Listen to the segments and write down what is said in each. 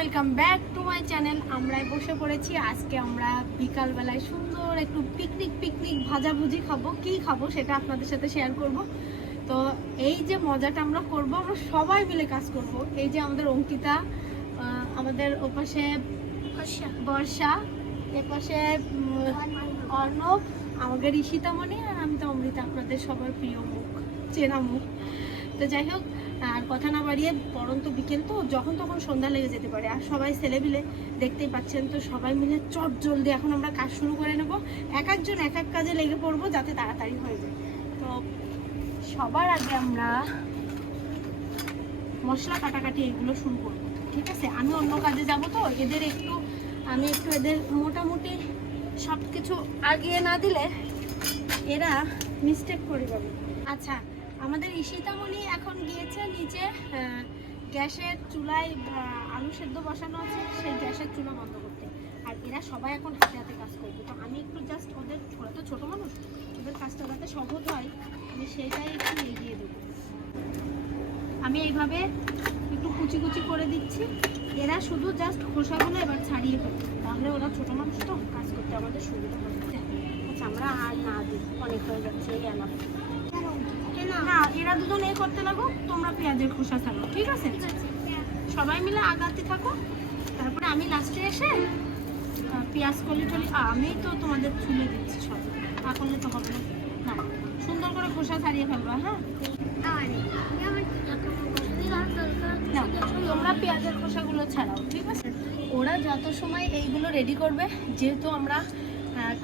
Welcome back to my channel আমরাই বসে পড়েছি। আজকে আমরা বিকালবেলায় সুন্দর একটু পিকনিক পিকনিক ভাজাভুজি খাব। কি খাব সেটা আপনাদের সাথে শেয়ার করব। তো এই যে মজাটা আমরা করব আমরা সবাই মিলে কাজ করব। এই যে আমাদের অঙ্কিতা আমাদের ওপাশে বর্ষা। এপাশে অর্ণব আমাকে ঋষিতামণি আর আমি তো অমৃতা আপনাদের সবার প্রিয় মুখ চেনা মুখ। তো যাই হোক আর কথা না বাড়িয়ে পরন্ত বিকেল তো, যখন তখন সন্ধ্যা লেগে যেতে পারে। আর সবাই ছেলেমিলে দেখতেই পাচ্ছেন তো, সবাই মিলে চট জলদি এখন আমরা কাজ শুরু করে নেব। এক একজন এক এক কাজে লেগে পড়ব যাতে তাড়াতাড়ি হয়ে যায়। তো সবার আগে আমরা মশলা কাটাকাটি এগুলো শুরু করব, ঠিক আছে? আমি অন্য কাজে যাব তো, এদের একটু, আমি একটু এদের মোটামুটি সব কিছু আগিয়ে না দিলে এরা মিস্টেক করে যাবে। আচ্ছা আমাদের ঈশিতামণি এখন গিয়েছে নিচে গ্যাসের চুলায় আলু সেদ্ধ বসানো আছে, সেই গ্যাসের চুলা বন্ধ করতে। আর এরা সবাই এখন হাতে হাতে কাজ করবে। তো আমি একটু জাস্ট ওদের ওরা তো ছোটো মানুষ, ওদের কাজটা যাতে সহজ হয়, আমি সেটাই একটু এগিয়ে দেবো। আমি এইভাবে একটু কুচি কুচি করে দিচ্ছি। এরা শুধু জাস্ট খোসাগুলো এবার ছাড়িয়ে ফেলবে। তাহলে ওরা ছোটো মানুষ তো, কাজ করতে আমাদের সুবিধা হবে। আচ্ছা আমরা আর না দিই। অনেক হয়ে যাচ্ছে, এই আলাপ না এরা দুজন এ করতে লাগো, তোমরা পেঁয়াজের খোসা ছাড়ো, ঠিক আছে? সবাই মিলে আগাতে থাকো, তারপরে আমি লাস্টে এসে পেঁয়াজ কলি টলি আমি তো তোমাদের ছুলে দিচ্ছি সব তা করলে তো হবে না। না, সুন্দর করে খোসা ছাড়িয়ে ফেলবা হ্যাঁ? তোমরা পেঁয়াজের খোসাগুলো ছাড়াও, ঠিক আছে? ওরা যত সময় এইগুলো রেডি করবে, যেহেতু আমরা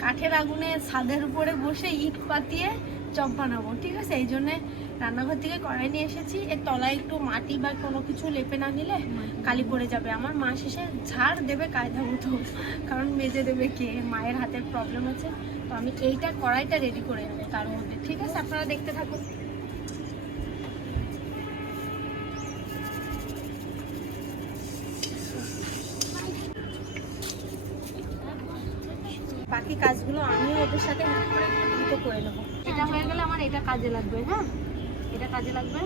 কাঠের আগুনে ছাদের উপরে বসে ইট পাতিয়ে চপ বানাবো ঠিক আছে? এই জন্যে রান্নাঘর থেকে কড়াই নিয়ে এসেছি। এর তলায় একটু মাটি বা কোনো কিছু লেপে না নিলে কালি পড়ে যাবে। আমার মা শেষে ঝাড় দেবে কায়দা মতো কারণ মেজে দেবে কে? মায়ের হাতের প্রবলেম আছে। তো আমি এইটা কড়াইটা রেডি করে নেব তার মধ্যে ঠিক আছে? আপনারা দেখতে থাকুন। বাকি কাজগুলো আমি ওদের সাথে করে নেব। এটা হয়ে গেলে আমার এটা কাজে লাগবে হ্যাঁ? এটা কাজে লাগবে?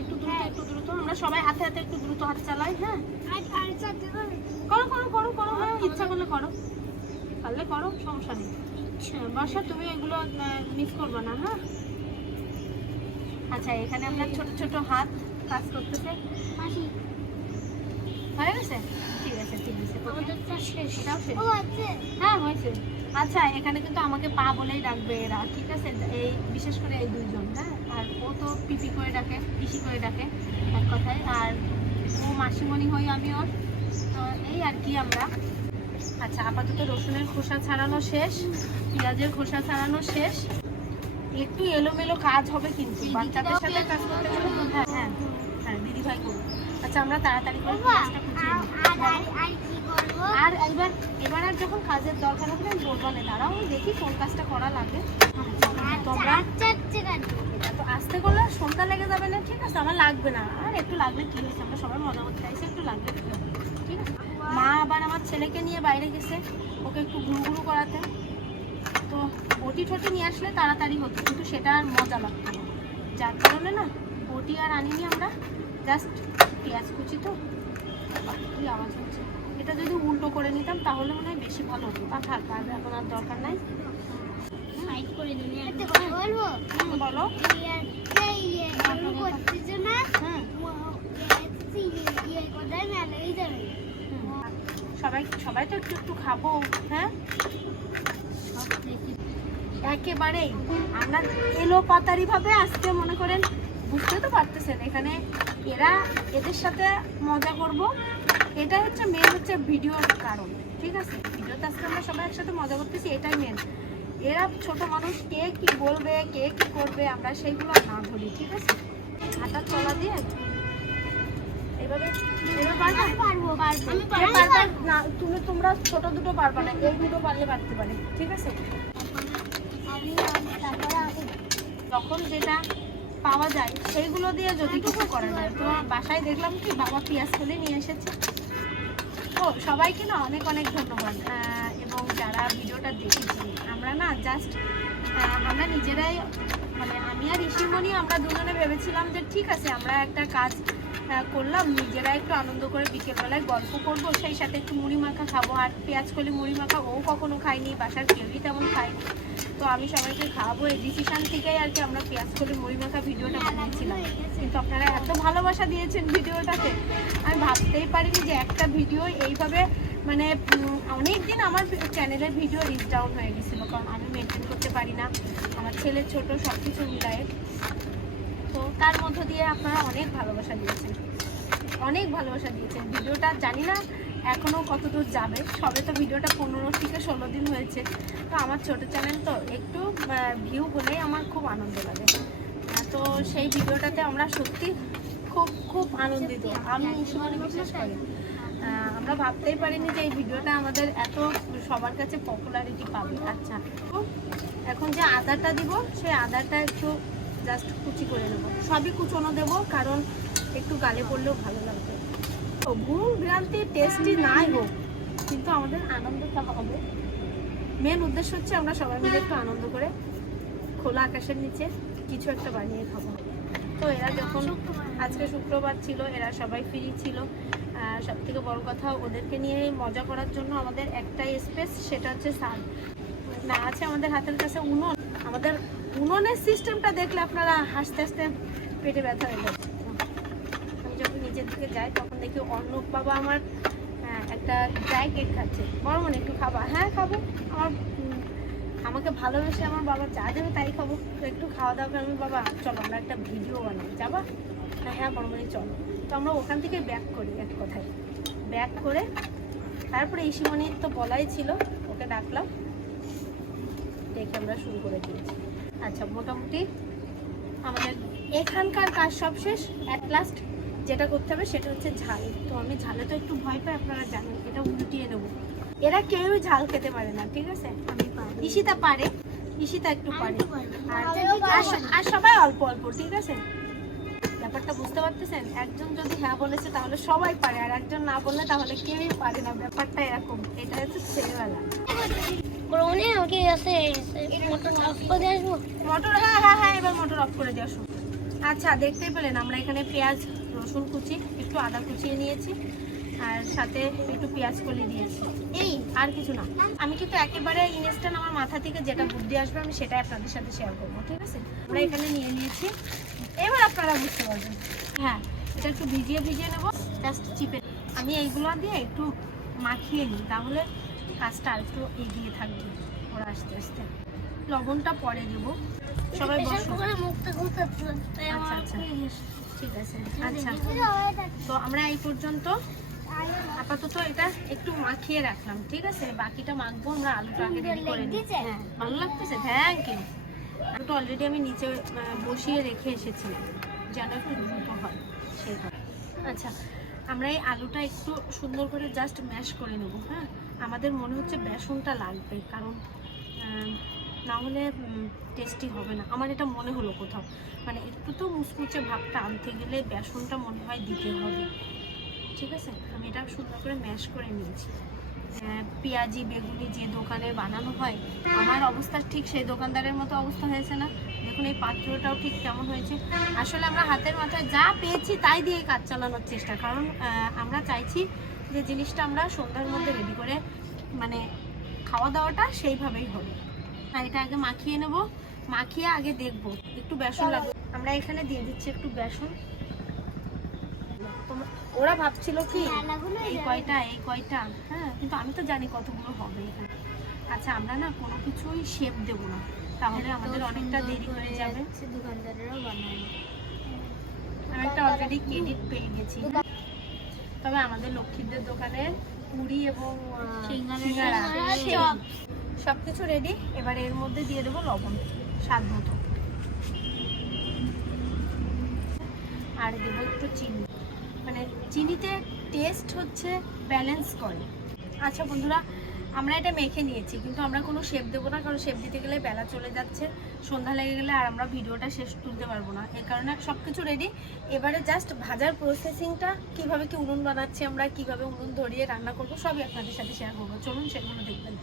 একটু দ্রুত একটু দ্রুত। আমরা সবাই হাতে হাতে একটু দ্রুত হাত চালাই হ্যাঁ? করো। করো করো করো হ্যাঁ ইচ্ছা করলে করো। পারলে করো সমস্যা নেই। হ্যাঁ, বর্ষা তুমি এগুলো মিস করবে না হ্যাঁ? আচ্ছা এখানে আমরা ছোট ছোট হাত কাজ করতেছে। হয়ে গেছে? আছে। হ্যাঁ হয়েছে। আচ্ছা এখানে কিন্তু আমাকে পা বলেই ডাকবে এরা ঠিক আছে? এই বিশেষ করে এই দুইজন হ্যাঁ? আর ও তো পিপি করে ডাকে পিসি করে ডাকে এক কথায়। আর ও মাসিমণি হই আমি ওর। তো এই আর কি আমরা। আচ্ছা আপাতত রসুনের খোসা ছাড়ানো শেষ পেঁয়াজের খোসা ছাড়ানো শেষ। একটু এলোমেলো কাজ হবে কিন্তু বাচ্চাদের সাথে কাজ করতে গেলে হ্যাঁ হ্যাঁ হ্যাঁ দিদি ভাই করব আচ্ছা আমরা তাড়াতাড়ি করে আর এবার এবার আর যখন কাজের দরকার হবে, আমি বলব না। দাঁড়াও দেখি কোন কাজটা করা লাগে। তোমরা তো আস্তে করলে সন্ধ্যা লেগে যাবে না, ঠিক আছে? আমার লাগবে না। আর একটু লাগলে কি হয়েছে? আমরা সবাই মজা করতে চাইছি, একটু লাগলে কি হবে, ঠিক আছে? মা আবার আমার ছেলেকে নিয়ে বাইরে গেছে, ওকে একটু ঘুরু ঘুরু করাতে। তো বটি টটি নিয়ে আসলে তাড়াতাড়ি হতো, কিন্তু সেটা আর মজা লাগতো না। যার কারণে না, বটি আর আনিনি আমরা। জাস্ট পেঁয়াজ কুচি তো। কি আওয়াজ হচ্ছে। এটা যদি উল্টো করে নিতাম তাহলে মনে হয় বেশি ভালো হতো। তা থাক আর এখন আর দরকার নাই। বলো। হুম। সবাই সবাই তো একটু একটু খাব হ্যাঁ? একেবারেই। আমরা এলো পাতারি ভাবে আজকে মনে করেন বুঝতে তো পারতেছেন এখানে এরা এদের সাথে মজা করব। এটা হচ্ছে মেন হচ্ছে ভিডিওর কারণ ঠিক আছে? ভিডিওতে আজকে আমরা সবাই একসাথে মজা করতেছি এটাই মেন এরা ছোট মানুষ কে কি বলবে কে কি করবে আমরা সেইগুলো না ধরি ঠিক আছে? হাঁটা চলা দিয়ে? না তুমি তোমরা ছোট দুটো পারবা না এই দুটো পারলে পারতে পারে ঠিক আছে? তখন যেটা পাওয়া যায় সেইগুলো দিয়ে যদি কিছু করা যায় তো বাসায় দেখলাম কি বাবা পেঁয়াজ তুলে নিয়ে এসেছে। সবাইকে না অনেক অনেক ধন্যবাদ এবং যারা ভিডিওটা দেখেছি, আমরা না জাস্ট আমরা নিজেরাই মানে আমি আর ঋষিমণি আমরা দুজনে ভেবেছিলাম যে ঠিক আছে, আমরা একটা কাজ করলাম নিজেরা একটু আনন্দ করে বিকেলবেলায় গল্প করব, সেই সাথে একটু মুড়ি মাখা খাব, আর পেঁয়াজ কলি মুড়ি মাখা ও কখনো খায়নি বাসার কেউই তেমন খায়নি। তো আমি সবাইকে খাওয়াবো। এই ডিসিশন থেকেই আর কি আমরা পেঁয়াজ করে মুড়ি মাখা ভিডিওটা বানিয়েছিলাম। কিন্তু আপনারা এত ভালোবাসা দিয়েছেন ভিডিওটাতে, আমি ভাবতেই পারিনি যে একটা ভিডিও এইভাবে মানে অনেক দিন আমার চ্যানেলের ভিডিও রিচ ডাউন হয়ে গেছিল, কারণ আমি মেনটেন করতে পারি না। আমার ছেলে ছোট সব কিছু মিলায়ে। তো তার মধ্য দিয়ে আপনারা অনেক ভালোবাসা দিয়েছেন। অনেক ভালোবাসা দিয়েছেন। ভিডিওটা জানি না এখনও কতদূর যাবে, সবে তো ভিডিওটা পনেরো থেকে ষোলো দিন হয়েছে। তো আমার ছোট চ্যানেল তো একটু ভিউ হলেই আমার খুব আনন্দ লাগে। তো সেই ভিডিওটাতে আমরা সত্যি খুব খুব আনন্দিত। আমি ঈশ্বরী বিশেষ করি। আমরা ভাবতেই পারিনি যে এই ভিডিওটা আমাদের এত সবার কাছে পপুলারিটি পাবে। আচ্ছা এখন যে আদাটা দিব, সেই আদাটা একটু জাস্ট কুচি করে নেব। সবই কুচোনো দেবো, কারণ একটু গালে পড়লেও ভালো লাগবে। টেস্টি নাই হোক, কিন্তু আমাদের হবে। মেন উদ্দেশ্য হচ্ছে আমরা সবাই মিলে একটু আনন্দ করে খোলা আকাশের নিচে কিছু একটা বানিয়ে খাব। তো এরা যখন আজকে শুক্রবার ছিল, এরা সবাই ফ্রি ছিল। সব থেকে বড় কথা, ওদেরকে নিয়ে মজা করার জন্য আমাদের একটাই স্পেস সেটা হচ্ছে সাল না, আছে আমাদের হাতের কাছে উনুন। আমাদের উনুনের সিস্টেমটা দেখলে আপনারা হাসতে হাসতে পেটে ব্যথা হয়ে যখন নিচের দিকে যাই তখন দেখি অর্ণব বাবা আমার আহ, একটা ড্রাই কেক খাচ্ছে। বড় মনে একটু খাবা? হ্যাঁ খাব। আমার আমাকে ভালোবেসে আমার বাবা যা দেবে তাই খাব। একটু খাওয়া দাওয়া করে আমি বাবা চলো আমরা একটা ভিডিও বানাই যাবা? হ্যাঁ হ্যাঁ বড় মনে চলো। তো আমরা ওখান থেকে ব্যাক করি এক কথায়। ব্যাক করে তারপরে ইসিমণির তো বলাই ছিল ওকে ডাকলাম। ডেকে আমরা শুরু করে দিয়েছি। আচ্ছা মোটামুটি আমাদের এখানকার কাজ সব শেষ। অ্যাট লাস্ট যেটা করতে হবে সেটা হচ্ছে ঝাল। তো আমি ঝালে তো একটু ভয় পাই আপনারা জানেন এটা উল্টিয়ে নেব। এরা কেউই ঝাল খেতে পারে না ঠিক আছে? আমি পারি। ঈশিতা পারে ঈশিতা একটু পারে। আর সবাই অল্প অল্প ঠিক আছে? ব্যাপারটা বুঝতে পারতেছেন? একজন যদি হ্যাঁ বলেছে তাহলে সবাই পারে। আর একজন না বললে তাহলে কেউই পারে না। ব্যাপারটা এরকম। এটা হচ্ছে ছেলেবেলা। ব্রাউনি আমাকে এসে মোটরটা অফ করে আসব? মটর হ্যাঁ হ্যাঁ হ্যাঁ এবার মটর অফ করে দিয়ে আচ্ছা দেখতেই পেলেন আমরা এখানে পেঁয়াজ রসুন কুচি একটু আদা কুচিয়ে নিয়েছি আর সাথে একটু পেঁয়াজ কলি দিয়েছি। এই আর কিছু না। আমি কিন্তু একেবারে ইনস্ট্যান্ট আমার মাথা থেকে যেটা বুদ্ধি আসবে আমি সেটাই আপনাদের সাথে শেয়ার করব ঠিক আছে? আমরা এখানে নিয়ে নিয়েছি। এবার আপনারা বুঝতে পারবেন। হ্যাঁ এটা একটু ভিজিয়ে ভিজিয়ে নেব জাস্ট চিপে। আমি এইগুলো দিয়ে একটু মাখিয়ে নিই তাহলে কাজটা আর একটু এগিয়ে থাকবে ওরা আস্তে আস্তে। লবণটা পরে দেবো। সবাই মুখটা আচ্ছা, আচ্ছা। ঠিক আছে। আচ্ছা। তো আমরা এই পর্যন্ত আপাতত এটা একটু মাখিয়ে রাখলাম ঠিক আছে? বাকিটা মাখবো আমরা আলুটা আগে রেডি করে নিই। হ্যাঁ ভালো লাগতেছে? থ্যাংক ইউ আলুটা অলরেডি আমি নিচে বসিয়ে রেখে যেন একটু দ্রুত হয় আচ্ছা আমরা এই আলুটা একটু সুন্দর করে জাস্ট ম্যাশ করে নেব হ্যাঁ? আমাদের মনে হচ্ছে বেসনটা লাগবে কারণ না হলে টেস্টি হবে না। আমার এটা মনে হলো কোথাও। মানে একটু তো মুচমুচে ভাবটা আনতে গেলে বেসনটা মনে হয় দিতে হবে। ঠিক আছে? আমি এটা সুন্দর করে ম্যাশ করে নিয়েছি। পেঁয়াজি, বেগুনি যে দোকানে বানানো হয়, আমার অবস্থা ঠিক সেই দোকানদারের মতো অবস্থা হয়েছে না? দেখুন, এই পাত্রটাও ঠিক কেমন হয়েছে। আসলে আমরা হাতের মাথায় যা পেয়েছি তাই দিয়ে কাজ চালানোর চেষ্টা। কারণ আমরা চাইছি যে জিনিসটা আমরা সন্ধ্যার মধ্যে রেডি করে মানে খাওয়া দাওয়াটা সেইভাবেই হবে। আর এটা আগে মাখিয়ে নেব। মাখিয়ে আগে দেখব। একটু বেসন লাগবে। আমরা এখানে দিয়ে দিচ্ছি একটু বেসন। ওরা ভাবছিল কি এই কয়টা এই কয়টা? হ্যাঁ কিন্তু আমি তো জানি কতগুলো হবে এখানে। আচ্ছা আমরা না কোনো কিছুই শেপ দেব না। তাহলে আমাদের অনেকটা দেরি হয়ে যাবে। দোকানদারেরাও বানায় আমি একটা অলরেডি ক্রেডিট পেয়ে গেছি। তবে আমাদের লক্ষ্মীদের দোকানে পুরি এবং সিঙ্গারা, চপ। সবকিছু রেডি এবার এর মধ্যে দিয়ে দেবো লবণ, স্বাদ মতো। আর দেবো একটু চিনি। মানে চিনিতে টেস্ট হচ্ছে ব্যালেন্স করে। আচ্ছা বন্ধুরা, আমরা এটা মেখে নিয়েছি, কিন্তু আমরা কোনো শেপ দেবো না, কারণ শেপ দিতে গেলে বেলা চলে যাচ্ছে, সন্ধ্যা লেগে গেলে আর আমরা ভিডিওটা শেষ তুলতে পারব না। এই কারণে সব কিছু রেডি এবারে জাস্ট ভাজার প্রসেসিংটা কীভাবে কি উনুন বানাচ্ছি আমরা, কীভাবে উনুন ধরিয়ে রান্না করব, সবই আপনাদের সাথে শেয়ার করব। চলুন সেগুলো দেখবেন।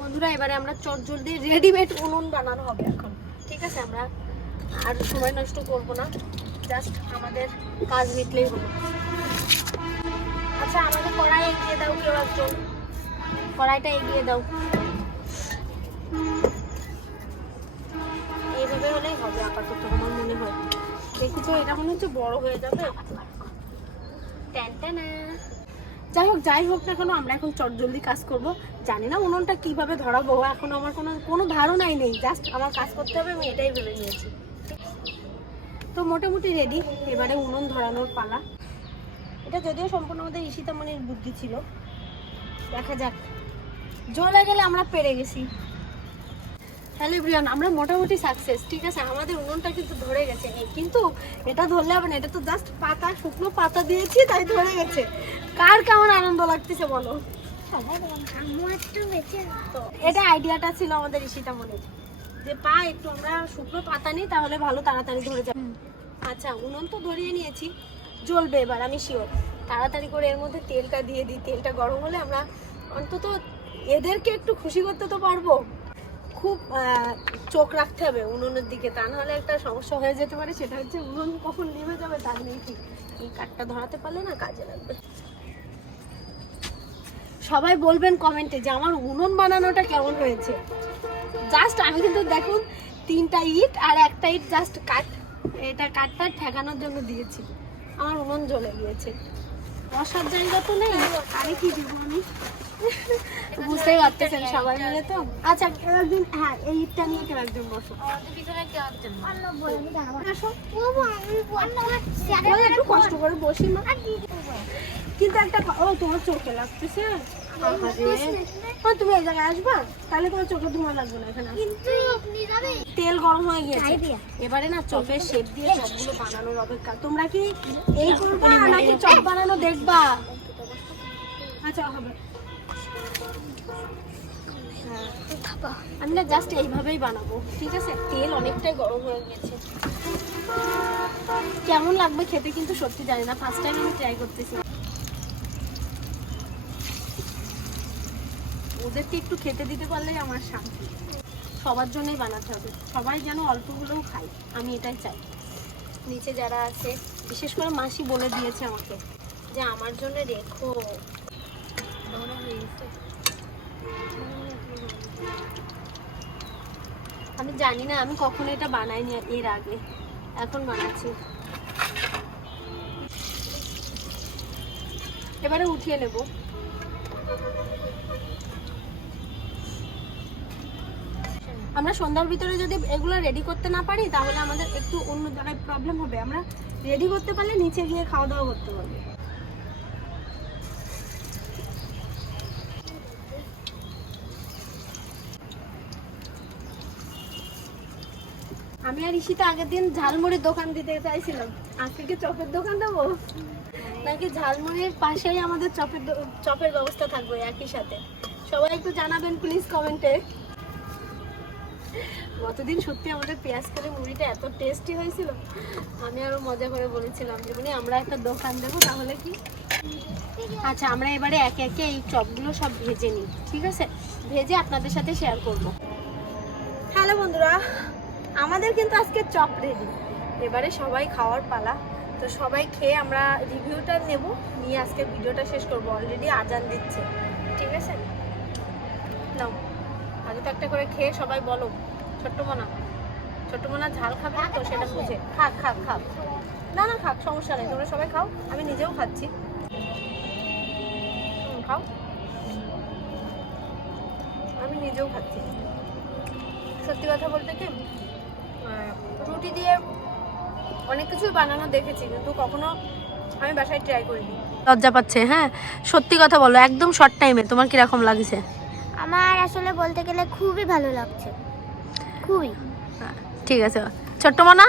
বন্ধুরা, এবারে আমরা চট জলদি রেডিমেড উনুন বানানো হবে এখন। ঠিক আছে, আমরা আর সময় নষ্ট করব না। জাস্ট আমাদের কাজ মিটলেই হলো। আচ্ছা আমাদের কড়াই এগিয়ে দাও কেউ একজন। কড়াইটা এগিয়ে দাও। এইভাবে হলেই হবে আপাতত, আমার মনে হয়। দেখেছ এটা মনে হচ্ছে বড় হয়ে যাবে। ট্যান ট্যানা। যাই হোক যাই হোক না কেন, আমরা এখন চটজলদি কাজ করব। জানি না উনুনটা কীভাবে ধরাবো, এখন আমার কোনো কোনো ধারণাই নেই। জাস্ট আমার কাজ করতে হবে, আমি এটাই ভেবে নিয়েছি। তো মোটামুটি রেডি এবারে উনুন ধরানোর পালা। এটা যদিও সম্পূর্ণ আমাদের ঈশিতামণির বুদ্ধি ছিল। দেখা যাক। জ্বলে গেলে আমরা পেরে গেছি। হ্যালো ব্রিয়ান আমরা মোটামুটি সাকসেস ঠিক আছে? আমাদের উনুনটা কিন্তু ধরে গেছে কিন্তু এটা ধরলে হবে না এটা তো জাস্ট পাতা শুকনো পাতা দিয়েছি তাই ধরে গেছে। কার কেমন আনন্দ লাগতেছে বলো? এটা আইডিয়াটা ছিল আমাদের ঈশিতামণির যে পা একটু আমরা শুকনো পাতা নিই তাহলে ভালো তাড়াতাড়ি ধরে যাবে আচ্ছা উনুন তো ধরিয়ে নিয়েছি। জ্বলবে এবার আমি শিওর তাড়াতাড়ি করে এর মধ্যে তেলটা দিয়ে দিই। তেলটা গরম হলে আমরা অন্তত এদেরকে একটু খুশি করতে তো পারব। খুব চোখ রাখতে হবে উনুনের দিকে। তা নাহলে একটা সমস্যা হয়ে যেতে পারে, সেটা হচ্ছে উনুন কখন নিভে যাবে তার নেই ঠিক। এই কাঠটা ধরাতে পারলে না কাজে লাগবে। সবাই বলবেন কমেন্টে যে আমার উনুন বানানোটা কেমন হয়েছে। জাস্ট আমি কিন্তু দেখুন, তিনটা ইট আর একটা ইট জাস্ট কাঠ। এটা কাঠটা ঠেকানোর জন্য দিয়েছি। আমার উনুন জ্বলে গিয়েছে। জায়গা তো নেই। আরে কি দিব আমি? বুঝতেই পারতেছেন সবাই মিলে তো? আচ্ছা কেউ একদিন হ্যাঁ এই ইটটা নিয়ে কেউ একজন বসো। একটু কষ্ট করে বসি মা। কিন্তু একটা ও, তোমার চোখে লাগতেছে? তুমি এই জায়গায় আসবা? তাহলে তোমার চোখে ধোঁয়া লাগবে না এখানে তেল গরম হয়ে গিয়েছে। এবারে না চপের শেপ দিয়ে চপগুলো বানানোর অপেক্ষা। তোমরা কি এই করবা নাকি চপ বানানো দেখবা? আচ্ছা হবে। আমি না জাস্ট এইভাবেই বানাবো, ঠিক আছে? তেল অনেকটাই গরম হয়ে গেছে। কেমন লাগবে খেতে কিন্তু সত্যি জানি না ফার্স্ট টাইম আমি ট্রাই করতেছি। ওদেরকে একটু খেতে দিতে পারলেই আমার শান্তি। সবার জন্যই বানাতে হবে। সবাই যেন অল্প হলেও খায়, আমি এটাই চাই। নিচে যারা আছে, বিশেষ করে মাসি বলে দিয়েছে আমাকে যে আমার জন্য রেখো। আমি জানি না, আমি কখনো এটা বানাইনি এর আগে। এখন বানাচ্ছি। এবারে উঠিয়ে নেব। আমরা সন্ধ্যার ভিতরে যদি এগুলো রেডি করতে না পারি, তাহলে আমাদের একটু অন্য জায়গায় প্রবলেম হবে। আমরা রেডি করতে পারলে নিচে গিয়ে খাওয়া দাওয়া করতে পারব। আমি আর ঈশিতা আগের দিন ঝালমুড়ির দোকান দিতে চাইছিলাম। আজকে কি চপের দোকান দেবো? নাকি ঝালমুড়ির পাশেই আমাদের চপের চপের ব্যবস্থা থাকবে একই সাথে। সবাই একটু জানাবেন প্লিজ কমেন্টে গতদিন সত্যি আমাদের পেঁয়াজ কালি মুড়িটা এত টেস্টি হয়েছিল, আমি আরও মজা করে বলেছিলাম যে মানে আমরা একটা দোকান দেবো তাহলে কি? আচ্ছা আমরা এবারে একে একে এই চপগুলো সব ভেজে নিই, ঠিক আছে? ভেজে আপনাদের সাথে শেয়ার করব। হ্যালো বন্ধুরা আমাদের কিন্তু আজকে চপ রেডি এবারে সবাই খাওয়ার পালা। তো সবাই খেয়ে আমরা রিভিউটা নেব। নিয়ে আজকে ভিডিওটা শেষ করব। অলরেডি আজান দিচ্ছে। ঠিক আছে? নাও। আগে তো একটা করে খেয়ে সবাই বলো। ছোট্ট মোনা ছোট্ট মোনা ঝাল খাবে তো সেটা বুঝে। খাক খাক খাক। না না খাক সমস্যা নেই। তোমরা সবাই খাও। আমি নিজেও খাচ্ছি। খাও। আমি নিজেও খাচ্ছি। সত্যি কথা বলতে কি? রুটি দিয়ে অনেক কিছুই বানানো দেখেছি কিন্তু কখনো আমি বাসায় ট্রাই করিনি। লজ্জা পাচ্ছে হ্যাঁ? সত্যি কথা বলো একদম শর্ট টাইমে তোমার কীরকম লাগছে? আমার আসলে বলতে গেলে খুবই ভালো লাগছে। খুবই। ঠিক আছে ছোট্ট মানা?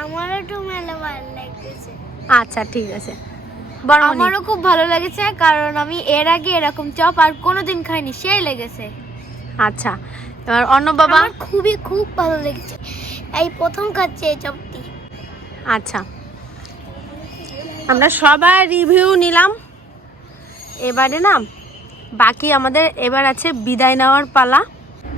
আমারও তো মেলা ভালো লাগতেছে। আচ্ছা ঠিক আছে। আমারও খুব ভালো লেগেছে কারণ আমি এর আগে এরকম চপ আর কোনোদিন খাইনি সেই লেগেছে। আচ্ছা এবার অন্য বাবা? খুবই খুব ভালো লেগেছে। এই প্রথম খাচ্ছে এই চপটি। আচ্ছা। আমরা সবাই রিভিউ নিলাম। এবারে না বাকি আমাদের এবার আছে বিদায় নেওয়ার পালা।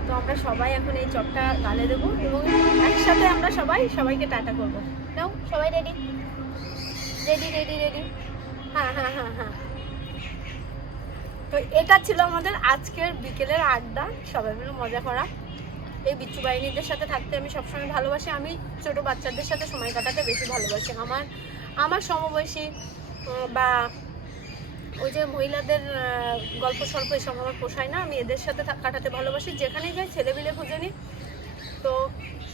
তো আমরা সবাই এখন এই চপটা গালে দেবো এবং একসাথে আমরা সবাই সবাইকে টাটা করব। নাও সবাই রেডি রেডি রেডি রেডি হ্যাঁ হ্যাঁ হ্যাঁ হ্যাঁ। তো এটা ছিল আমাদের আজকের বিকেলের আড্ডা। সবাই মিলে মজা করা। এই বিচ্ছু বাহিনীদের সাথে থাকতে আমি সবসময় ভালোবাসি। আমি ছোট বাচ্চাদের সাথে সময় কাটাতে বেশি ভালোবাসি। আমার আমার সমবয়সী বা ওই যে মহিলাদের গল্প স্বল্প এসব আমার পোষায় না। আমি এদের সাথে কাটাতে ভালোবাসি। যেখানে যাই ছেলে মিলে খুঁজে নিই। তো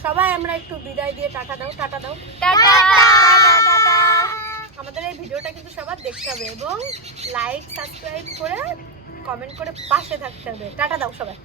সবাই আমরা একটু বিদায় দিয়ে টাটা দাও টাটা দাও। আমাদের এই ভিডিওটা কিন্তু সবার দেখতে হবে এবং লাইক সাবস্ক্রাইব করে কমেন্ট করে পাশে থাকতে হবে। টাটা দাও সবাই।